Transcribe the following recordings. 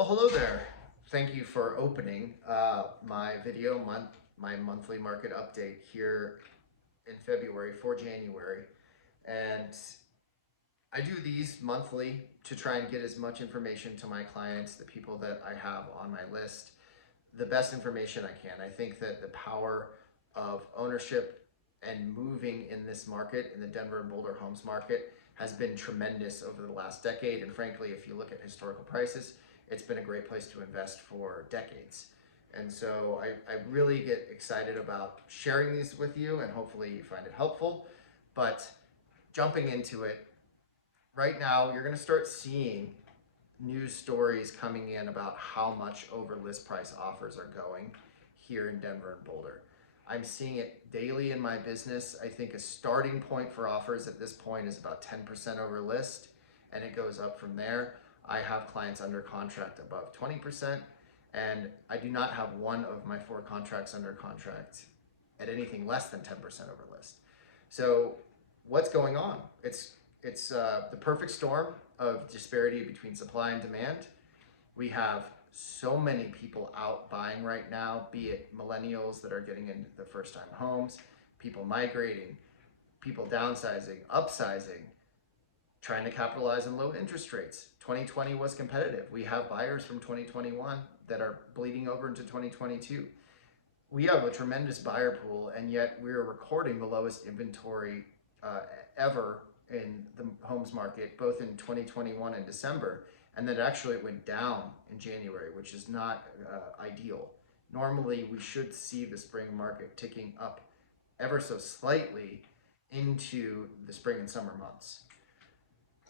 Well, hello there. Thank you for opening my my monthly market update here in February for January. And I do these monthly to try and get as much information to my clients, the people that I have on my list, the best information I can. I think that the power of ownership and moving in this market, in the Denver and Boulder homes market, has been tremendous over the last decade. And frankly, if you look at historical prices, it's been a great place to invest for decades. And so I really get excited about sharing these with you, and hopefully you find it helpful. But jumping into it, right now, you're going to start seeing news stories coming in about how much over list price offers are going here in Denver and Boulder. I'm seeing it daily in my business. I think a starting point for offers at this point is about 10% over list, and it goes up from there. I have clients under contract above 20%, and I do not have one of my 4 contracts under contract at anything less than 10% over list. So what's going on? It's the perfect storm of disparity between supply and demand. We have so many people out buying right now, be it millennials that are getting into the first time homes, people migrating, people downsizing, upsizing, trying to capitalize on low interest rates. 2020 was competitive. We have buyers from 2021 that are bleeding over into 2022. We have a tremendous buyer pool, and yet we're recording the lowest inventory ever in the homes market, both in 2021 and December, and that actually it went down in January, which is not ideal. Normally, we should see the spring market ticking up ever so slightly into the spring and summer months.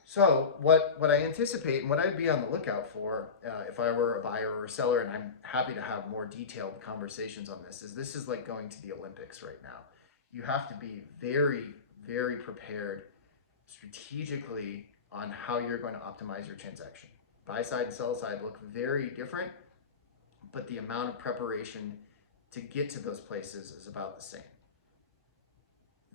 So what I anticipate and what I'd be on the lookout for if I were a buyer or a seller, and I'm happy to have more detailed conversations on this is like going to the Olympics right now. You have to be very, very prepared strategically on how you're going to optimize your transaction. Buy side and sell side look very different, but the amount of preparation to get to those places is about the same.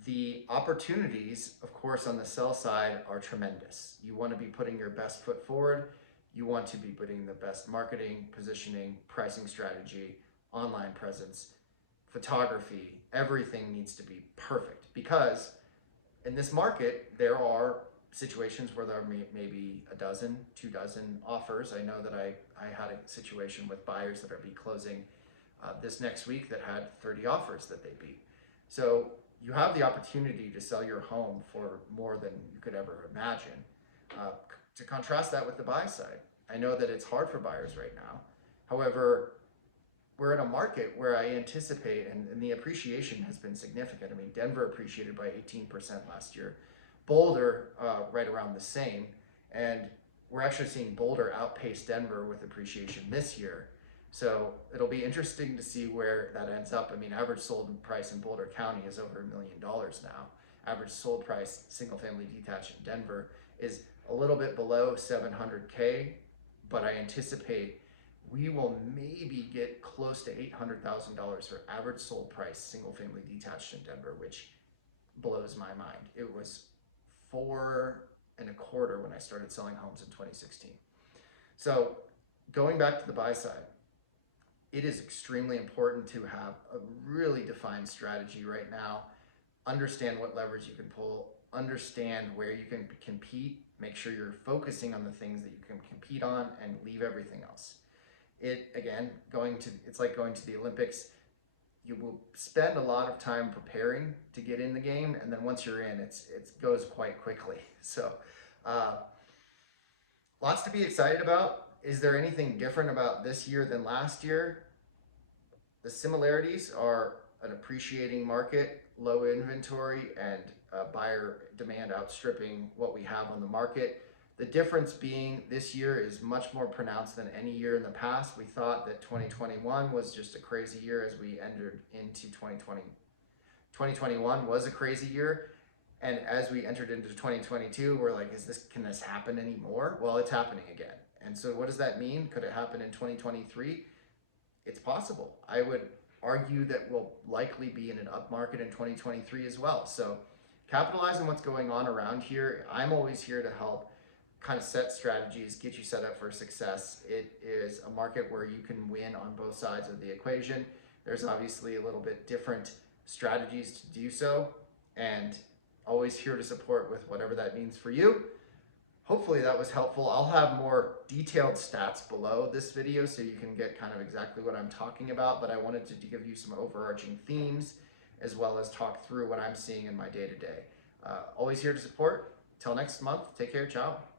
The opportunities, of course, on the sell side are tremendous. You want to be putting your best foot forward. You want to be putting the best marketing, positioning, pricing strategy, online presence, photography. Everything needs to be perfect, because in this market, there are situations where there may be a dozen, 2 dozen offers. I know that I had a situation with buyers that are be closing this next week that had 30 offers that they beat. So you have the opportunity to sell your home for more than you could ever imagine. To contrast that with the buy side, I know that it's hard for buyers right now. However, we're in a market where I anticipate, and the appreciation has been significant. I mean, Denver appreciated by 18% last year, Boulder right around the same, and we're actually seeing Boulder outpace Denver with appreciation this year. So it'll be interesting to see where that ends up. I mean, average sold price in Boulder County is over $1 million now. Average sold price, single family detached in Denver, is a little bit below 700K, but I anticipate we will maybe get close to $800,000 for average sold price single family detached in Denver, which blows my mind. It was 4.25 when I started selling homes in 2016. So going back to the buy side, it is extremely important to have a really defined strategy right now. Understand what leverage you can pull, understand where you can compete, make sure you're focusing on the things that you can compete on, and leave everything else. It's like going to the Olympics. You will spend a lot of time preparing to get in the game, and then once you're in, it goes quite quickly. So lots to be excited about. Is there anything different about this year than last year? The similarities are an appreciating market, low inventory, and buyer demand outstripping what we have on the market. The difference being this year is much more pronounced than any year in the past. We thought that 2021 was just a crazy year as we entered into 2020. 2021 was a crazy year. And as we entered into 2022, we're like, can this happen anymore? Well, it's happening again. And so what does that mean? Could it happen in 2023? It's possible. I would argue that we'll likely be in an up market in 2023 as well. So capitalize on what's going on around here. I'm always here to help kind of set strategies, get you set up for success. It is a market where you can win on both sides of the equation. There's obviously a little bit different strategies to do so, and always here to support with whatever that means for you. Hopefully that was helpful. I'll have more detailed stats below this video so you can get kind of exactly what I'm talking about, but I wanted to give you some overarching themes as well as talk through what I'm seeing in my day-to-day. Always here to support. Till next month, take care, ciao.